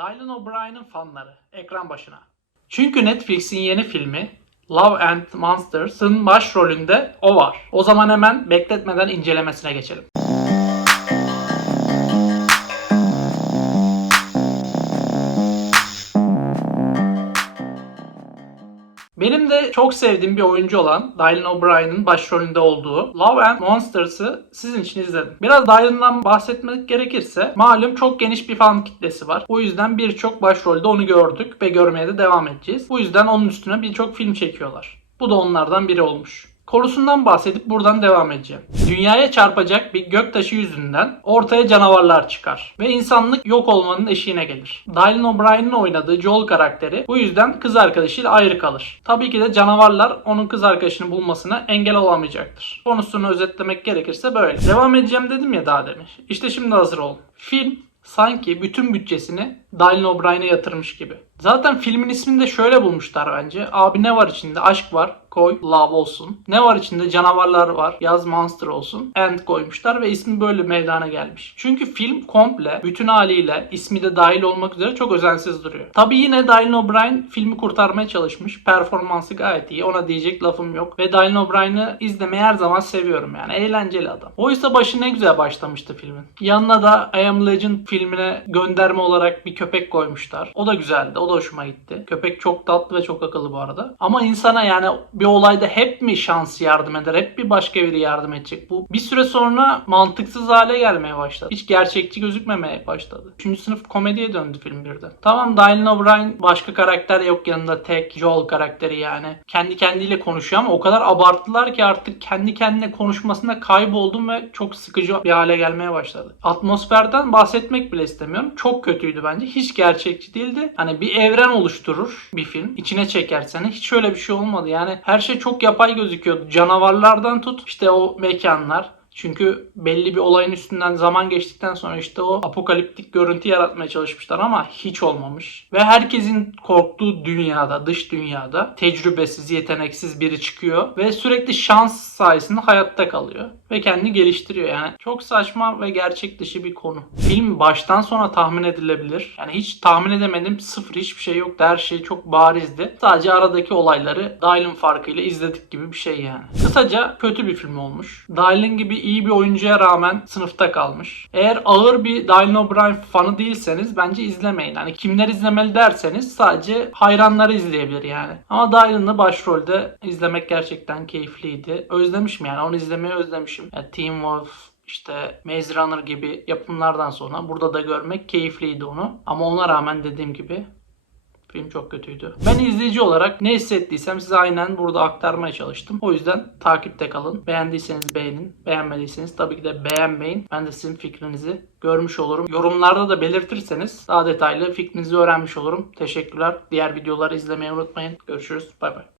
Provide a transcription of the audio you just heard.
Dylan O'Brien'in fanları ekran başına. Çünkü Netflix'in yeni filmi Love and Monsters'ın başrolünde o var. O zaman hemen bekletmeden incelemesine geçelim. Benim de çok sevdiğim bir oyuncu olan Dylan O'Brien'in başrolünde olduğu Love and Monsters'ı sizin için izledim. Biraz Dylan'dan bahsetmek gerekirse malum çok geniş bir fan kitlesi var. O yüzden birçok başrolde onu gördük ve görmeye de devam edeceğiz. Bu yüzden onun üstüne birçok film çekiyorlar. Bu da onlardan biri olmuş. Konusundan bahsedip buradan devam edeceğim. Dünyaya çarpacak bir göktaşı yüzünden ortaya canavarlar çıkar ve insanlık yok olmanın eşiğine gelir. Dylan O'Brien'in oynadığı Joel karakteri bu yüzden kız arkadaşıyla ayrı kalır. Tabii ki de canavarlar onun kız arkadaşını bulmasına engel olamayacaktır. Konusunu özetlemek gerekirse böyle. Devam edeceğim dedim ya daha demin. İşte şimdi hazır olun. Film sanki bütün bütçesini Dylan O'Brien'e yatırmış gibi. Zaten filmin ismini de şöyle bulmuşlar bence. Abi ne var içinde? Aşk var. Koy. Love olsun. Ne var içinde? Canavarlar var. Yaz Monster olsun. End koymuşlar ve ismi böyle meydana gelmiş. Çünkü film komple bütün haliyle ismi de dahil olmak üzere çok özensiz duruyor. Tabi yine Dylan O'Brien filmi kurtarmaya çalışmış. Performansı gayet iyi. Ona diyecek lafım yok. Ve Dylan O'Brien'i izlemeyi her zaman seviyorum yani. Eğlenceli adam. Oysa başı ne güzel başlamıştı filmin. Yanına da I Am Legend filmine gönderme olarak bir köpek koymuşlar. O da güzeldi. O da hoşuma gitti. Köpek çok tatlı ve çok akıllı bu arada. Ama insana yani bir olayda hep mi şans yardım eder? Hep bir başka biri yardım edecek? Bu bir süre sonra mantıksız hale gelmeye başladı. Hiç gerçekçi gözükmemeye başladı. Üçüncü sınıf komediye döndü film birden. Tamam Dylan O'Brien başka karakter yok yanında tek Joel karakteri yani. Kendi kendiyle konuşuyor ama o kadar abarttılar ki artık kendi kendine konuşmasında kayboldum ve çok sıkıcı bir hale gelmeye başladı. Atmosferden bahsetmek bile istemiyorum. Çok kötüydü bence. Hiç gerçekçi değildi. Hani bir evren oluşturur bir film. İçine çeker seni. Hiç öyle bir şey olmadı. Yani her şey çok yapay gözüküyordu. Canavarlardan tut işte o mekanlar. Çünkü belli bir olayın üstünden zaman geçtikten sonra işte o apokaliptik görüntü yaratmaya çalışmışlar ama hiç olmamış. Ve herkesin korktuğu dünyada, dış dünyada tecrübesiz, yeteneksiz biri çıkıyor ve sürekli şans sayesinde hayatta kalıyor ve kendini geliştiriyor. Yani çok saçma ve gerçek dışı bir konu. Film baştan sona tahmin edilebilir. Yani hiç tahmin edemedim. Sıfır hiçbir şey yoktu. Her şey çok barizdi. Sadece aradaki olayları Dylan farkıyla izledik gibi bir şey yani. Kısaca kötü bir film olmuş. Dylan gibi iyi bir oyuncuya rağmen sınıfta kalmış. Eğer ağır bir Dylan O'Brien fanı değilseniz bence izlemeyin. Hani kimler izlemeli derseniz sadece hayranları izleyebilir yani. Ama Dylan'ı başrolde izlemek gerçekten keyifliydi. Özlemişim yani onu izlemeyi özlemişim. Yani Teen Wolf, işte Maze Runner gibi yapımlardan sonra burada da görmek keyifliydi onu. Ama ona rağmen dediğim gibi Film çok kötüydü. Ben izleyici olarak ne hissettiysem size aynen burada aktarmaya çalıştım. O yüzden takipte kalın. Beğendiyseniz beğenin. Beğenmediyseniz tabii ki de beğenmeyin. Ben de sizin fikrinizi görmüş olurum. Yorumlarda da belirtirseniz daha detaylı fikrinizi öğrenmiş olurum. Teşekkürler. Diğer videoları izlemeyi unutmayın. Görüşürüz. Bay bay.